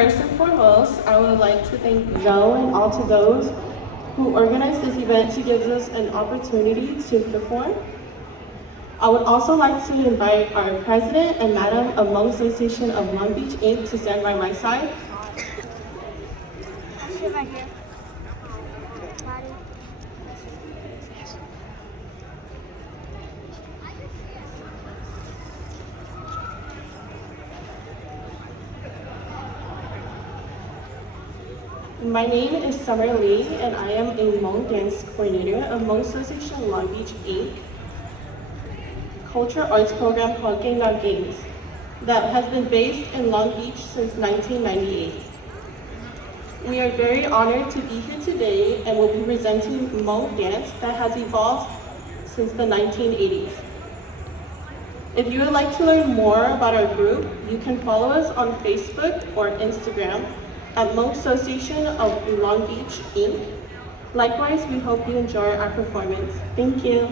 First and foremost, I would like to thank Zhou and all to those who organized this event to give us an opportunity to perform. I would also like to invite our president and madam of Hmong Association of Long Beach, Inc. to stand by my side. I'll sit right here. Maddie. My name is Summer Lee, and I am a Hmong dance coordinator of Hmong Association Long Beach, Inc. culture arts program called Gangnam Games that has been based in Long Beach since 1998. We are very honored to be here today and will be presenting Hmong dance that has evolved since the 1980s. If you would like to learn more about our group, you can follow us on Facebook or Instagram at Hmong Association of Long Beach, Inc. Likewise, we hope you enjoy our performance. Thank you.